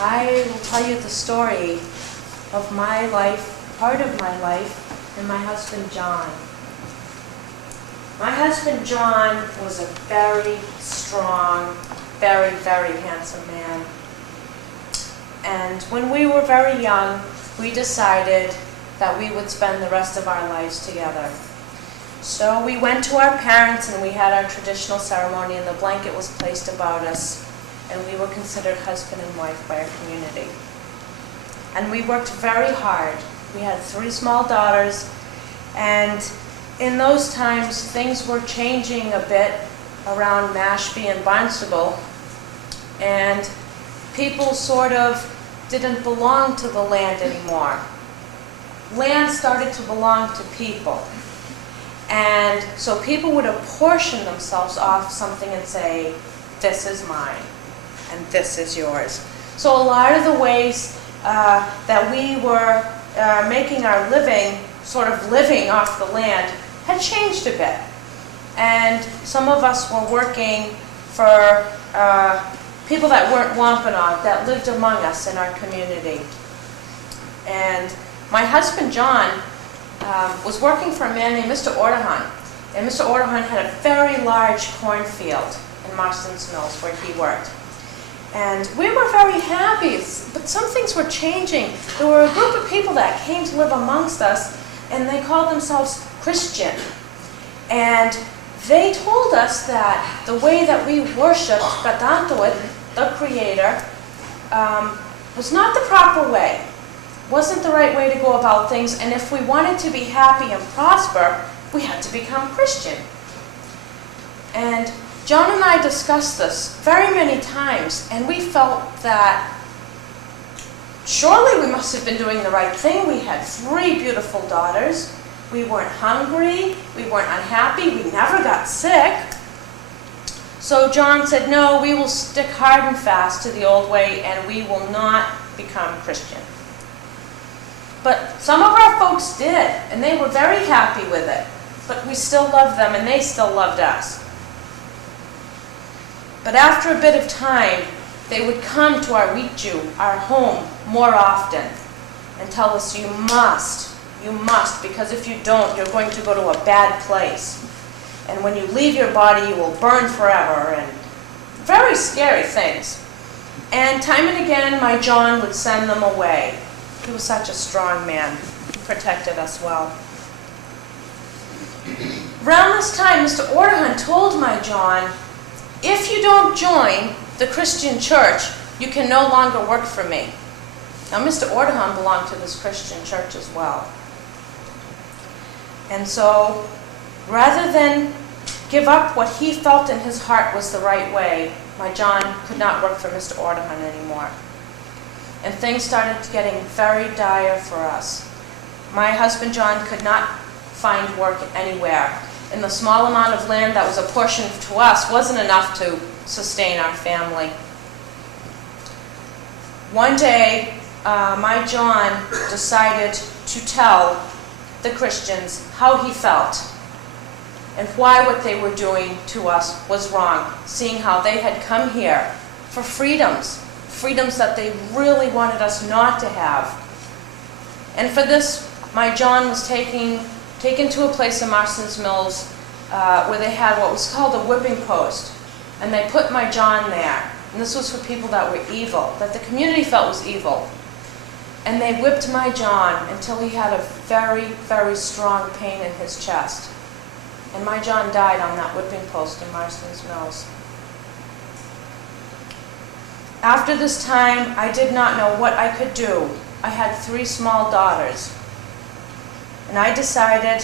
I will tell you the story of my life, part of my life, and my husband John. My husband John was a very strong, very, very handsome man. And when we were very young, we decided that we would spend the rest of our lives together. So we went to our parents and we had our traditional ceremony, and the blanket was placed about us, and we were considered husband and wife by our community. And we worked very hard. We had 3 small daughters, and in those times things were changing a bit around Mashpee and Barnstable, and people sort of didn't belong to the land anymore. Land started to belong to people. And so people would apportion themselves off something and say, this is mine, and this is yours. So a lot of the ways that we were making our living, sort of living off the land, had changed a bit. And some of us were working for people that weren't Wampanoag, that lived among us in our community. And my husband John was working for a man named Mr. Ortahan. And Mr. Ortahan had a very large cornfield in Marston's Mills where he worked. And we were very happy, but some things were changing. There were a group of people that came to live amongst us, and they called themselves Christian. And they told us that the way that we worshipped faith.Little, the Creator, was not the proper way. Wasn't the right way to go about things, and if we wanted to be happy and prosper, we had to become Christian. And John and I discussed this very many times, and we felt that surely we must have been doing the right thing. We had 3 beautiful daughters. We weren't hungry. We weren't unhappy. We never got sick. So John said, no, we will stick hard and fast to the old way, and we will not become Christian. But some of our folks did, and they were very happy with it. But we still loved them, and they still loved us. But after a bit of time, they would come to our wheat Jew, our home, more often, and tell us, you must, because if you don't, you're going to go to a bad place. And when you leave your body, you will burn forever, and very scary things. And time and again, my John would send them away. He was such a strong man. He protected us well. Around this time, Mr. Ortahan told my John, if you don't join the Christian church, you can no longer work for me. Now, Mr. Ortahan belonged to this Christian church as well. And so, rather than give up what he felt in his heart was the right way, my John could not work for Mr. Ortahan anymore. And things started getting very dire for us. My husband John could not find work anywhere. And the small amount of land that was apportioned to us wasn't enough to sustain our family. One day, my John decided to tell the Christians how he felt and why what they were doing to us was wrong, seeing how they had come here for freedoms that they really wanted us not to have. And for this, my John was taken to a place in Marston's Mills where they had what was called a whipping post. And they put my John there. And this was for people that were evil, that the community felt was evil. And they whipped my John until he had a very, very strong pain in his chest. And my John died on that whipping post in Marston's Mills. After this time, I did not know what I could do. I had 3 small daughters. And I decided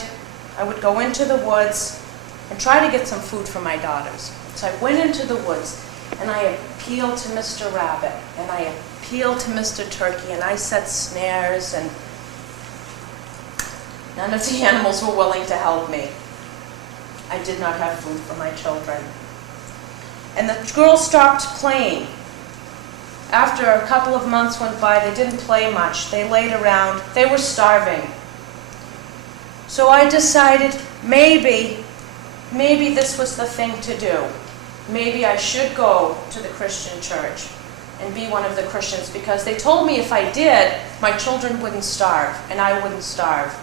I would go into the woods and try to get some food for my daughters. So I went into the woods, and I appealed to Mr. Rabbit, and I appealed to Mr. Turkey, and I set snares, and none of the animals were willing to help me. I did not have food for my children. And the girls stopped playing. After a couple of months went by, they didn't play much. They laid around. They were starving. So I decided maybe this was the thing to do. Maybe I should go to the Christian church. and be one of the Christians, because they told me if I did, my children wouldn't starve, and I wouldn't starve.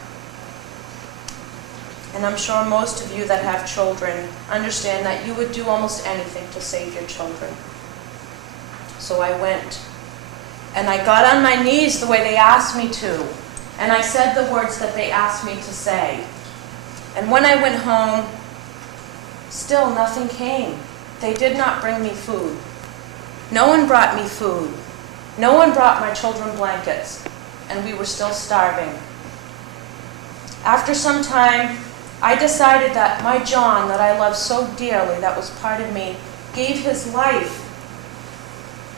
And I'm sure most of you that have children understand that you would do almost anything to save your children. So I went. And I got on my knees the way they asked me to. And I said the words that they asked me to say. And when I went home, still nothing came. They did not bring me food. No one brought me food. No one brought my children blankets. And we were still starving. After some time, I decided that my John, that I loved so dearly, that was part of me, gave his life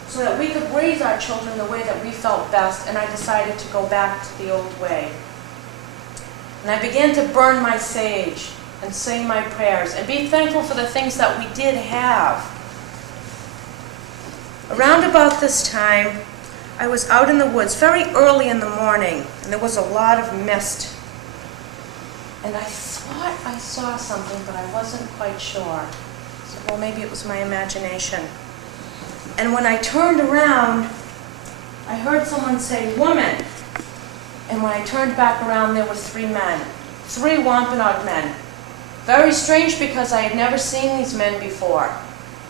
so that we could raise our children the way that we felt best, and I decided to go back to the old way. And I began to burn my sage and say my prayers and be thankful for the things that we did have. Around about this time, I was out in the woods very early in the morning, and there was a lot of mist. And I thought I saw something, but I wasn't quite sure. So, well, maybe it was my imagination. And when I turned around, I heard someone say, "Woman." And when I turned back around, there were 3 men, 3 Wampanoag men. Very strange, because I had never seen these men before.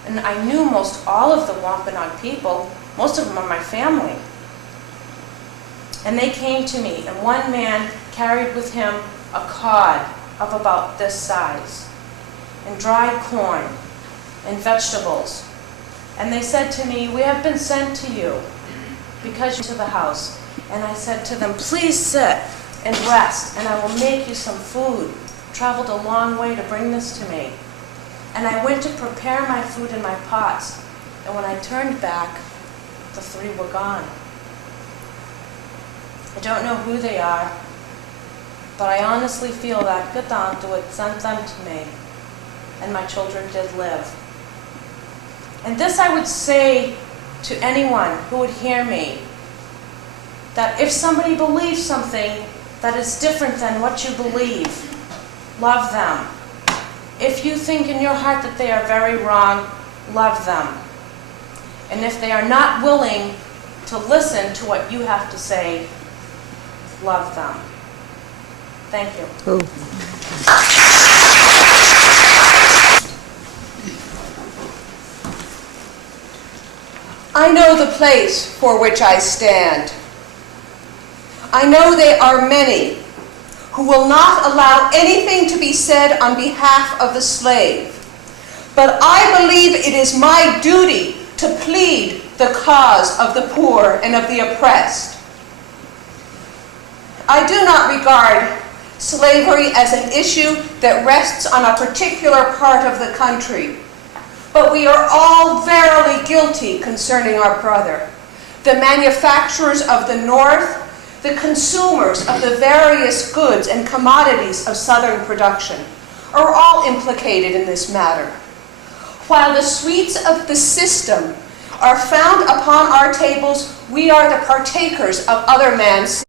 And I knew most all of the Wampanoag people. Most of them are my family. And they came to me, and one man carried with him a cod of about this size, and dried corn, and vegetables. And they said to me, "We have been sent to you because you're to the house." And I said to them, "Please sit and rest, and I will make you some food." Traveled a long way to bring this to me. And I went to prepare my food in my pots. And when I turned back, the 3 were gone. I don't know who they are, but I honestly feel that Gadantu had sent them to me, and my children did live. And this I would say to anyone who would hear me, that if somebody believes something that is different than what you believe, love them. If you think in your heart that they are very wrong, love them. And if they are not willing to listen to what you have to say, love them. Thank you. Oh. I know the place for which I stand. I know there are many who will not allow anything to be said on behalf of the slave, but I believe it is my duty to plead the cause of the poor and of the oppressed. I do not regard slavery as an issue that rests on a particular part of the country, but we are all verily guilty concerning our brother. The manufacturers of the North, the consumers of the various goods and commodities of Southern production, are all implicated in this matter. While the sweets of the system are found upon our tables, we are the partakers of other man's